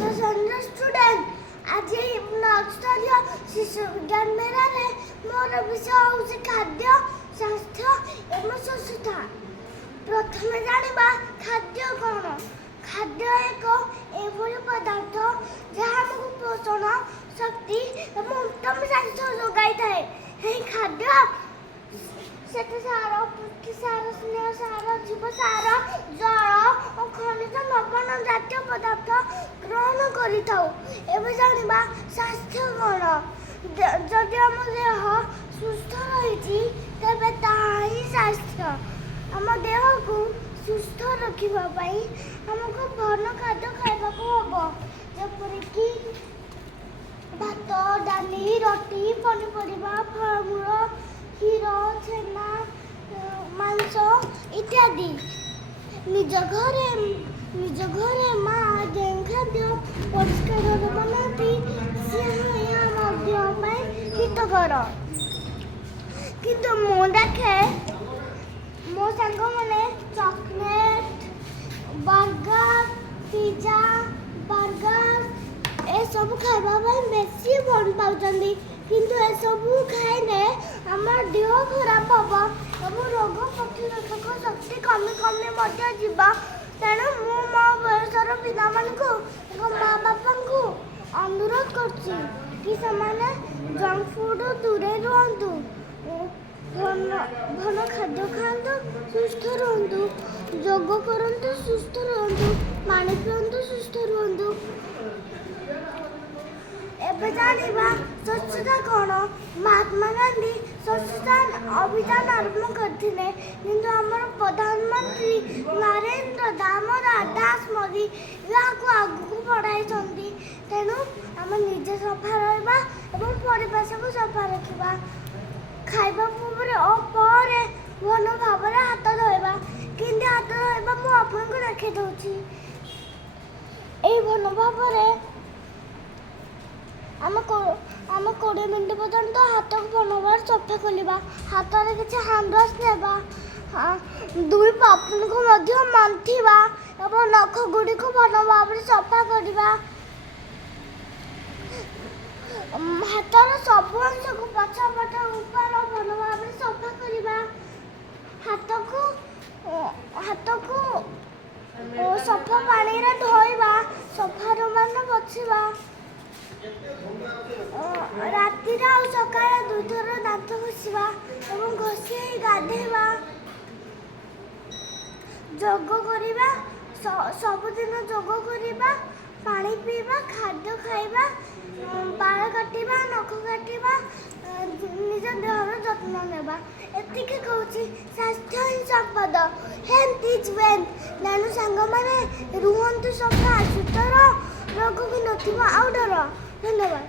ଶ୍ରେଣୀର ଷ୍ଟୁଡେଣ୍ଟ। ଆଜି ନର୍ସରୀୟ ଶିଶୁ ବିଜ୍ଞାନ ମେଳାରେ ମୋର ବିଷୟ ହେଉଛି ଖାଦ୍ୟ, ସ୍ୱାସ୍ଥ୍ୟ ଏବଂ ସୁସ୍ଥତା। ପ୍ରଥମେ ଜାଣିବା ଖାଦ୍ୟ କ'ଣ? ଖାଦ୍ୟ ଏକ ଏଭଳି ପଦାର୍ଥ ଯାହା ଆମକୁ ପୋଷଣ, ଶକ୍ତି ଏବଂ ଉତ୍ତମ ସ୍ୱାସ୍ଥ୍ୟ ଯୋଗାଇଥାଏ। ଏହି ଖାଦ୍ୟ ଶ୍ଵେତସାର, ପୁଷ୍ଟିସାର, ସ୍ନେହସାର, ଜୀବସାର, ଜଳ ଓ ଖଣିଜ ଲବଣ ଜାତୀୟ ପଦାର୍ଥ ଗ୍ରହଣ କରିଥାଉ। ଏବେ ଜାଣିବା ସ୍ୱାସ୍ଥ୍ୟ କ'ଣ? ଯଦି ଆମ ଦେହ ସୁସ୍ଥ ରହିଛି ତେବେ ତାହା ହିଁ ସ୍ୱାସ୍ଥ୍ୟ। ଆମ ଦେହକୁ ସୁସ୍ଥ ରଖିବା ପାଇଁ ଆମକୁ ଭଲ ଖାଦ୍ୟ ଖାଇବାକୁ ହେବ, ଯେପରିକି ଭାତ, ଡାଲି, ରୁଟି, ପନିପରିବା, ଫଳମୂଳ, କ୍ଷୀର, ଛେନା, ମାଂସ ଇତ୍ୟାଦି। ନିଜ ଘରେ ମା ଯେଉଁ ଖାଦ୍ୟ ପରିଷ୍କାରରେ ବନାନ୍ତି ଏହା ଆମ ଦେହ ପାଇଁ ହିତକର। କିନ୍ତୁ ମୁଁ ଦେଖେ ମୋ ସାଙ୍ଗମାନେ ଚକୋଲେଟ୍, ପିଜା, ବର୍ଗର ଏସବୁ ଖାଇବା ପାଇଁ ବେଶୀ ଭଲ ପାଉଛନ୍ତି। କିନ୍ତୁ ଏସବୁ ଖାଇଲେ ଆମ ଦେହ ଖରାପ ହେବ ଏବଂ ରୋଗ ପ୍ରତିରୋଧକ ଶକ୍ତି କମି ମଧ୍ୟ ଯିବ। ତେଣୁ ମୁଁ ମୋ ବୟସର ପିଲାମାନଙ୍କୁ ଏବଂ ମା ବାପାଙ୍କୁ ଅନୁରୋଧ କରୁଛି କି ସେମାନେ ଜଙ୍କ ଫୁଡ୍ ଦୂରେଇ ରୁହନ୍ତୁ, ଭଲ ଖାଦ୍ୟ ଖାଆନ୍ତୁ, ସୁସ୍ଥ ରୁହନ୍ତୁ, ଯୋଗ କରନ୍ତୁ, ସୁସ୍ଥ ରୁହନ୍ତୁ, ପାଣି ପିଅନ୍ତୁ, ସୁସ୍ଥ ରୁହନ୍ତୁ। ଏବେ ଜାଣିବା ସ୍ୱଚ୍ଛତା କ'ଣ? ମହାତ୍ମା ଗାନ୍ଧୀ ସ୍ୱଚ୍ଛତା ଅଭିଯାନ ଆରମ୍ଭ କରିଥିଲେ, କିନ୍ତୁ ଆମର ପ୍ରଧାନମନ୍ତ୍ରୀ ନରେନ୍ଦ୍ର ଦାମୋଦର ଦାସ ମୋଦି ଏହାକୁ ଆଗକୁ ବଢ଼ାଇଛନ୍ତି। ତେଣୁ ଆମେ ନିଜେ ସଫା ରହିବା ଏବଂ ପରିବେଶକୁ ସଫା ରଖିବା। ଖାଇବା ପରେ ଭଲ ଭାବରେ ହାତ ଧୋଇବା। କେମିତି ହାତ ଧୋଇବା ମୁଁ ଆପଣଙ୍କୁ ଦେଖାଇ ଦେଉଛି। ଏହି ଭଲ ଭାବରେ ଆମେ 20 ମିନିଟ୍ ପର୍ଯ୍ୟନ୍ତ ହାତକୁ ଭଲ ଭାବରେ ସଫା କରିବା। ହାତରେ କିଛି ହ୍ୟାଣ୍ଡ ୱାଶ୍ ନେବା, ଦୁଇ ପାପୁଲିକୁ ମଧ୍ୟ ମନ୍ଥିବା ଏବଂ ନଖ ଗୁଡ଼ିକୁ ଭଲ ଭାବରେ ସଫା କରିବା। ହାତର ସବୁ ଅଂଶକୁ ପଛପଟ ଉପର ଭଲ ଭାବରେ ସଫା କରିବା। ହାତକୁ ସଫା ପାଣିରେ ଧୋଇବା, ସଫା ରୁମାଲରେ ପୋଛିବା। ରାତିରେ ଆଉ ସକାଳେ 2 ଥର ଦାନ୍ତ ଘଷିବା ଏବଂ ଘଷି ଗାଧେଇବା। ଯୋଗ କରିବା, ସବୁଦିନ ଯୋଗ କରିବା, ପାଣି ପିଇବା, ଖାଦ୍ୟ ଖାଇବା, ବାଳ କାଟିବା, ନଖ କାଟିବା, ନିଜ ଦେହର ଯତ୍ନ ନେବା। ଏତିକି କହୁଛି, ସ୍ୱାସ୍ଥ୍ୟ ହିଁ ସମ୍ପଦ, ହେଲ୍ଥ ଇଜ୍ ୱେଲ୍ଥ। ତେଣୁ ସାଙ୍ଗମାନେ ରୁହନ୍ତୁ ସଫା ସୁତର, ରୋଗକୁ ନଥିବ ଆଉ ଡର। ଧନ୍ୟବାଦ।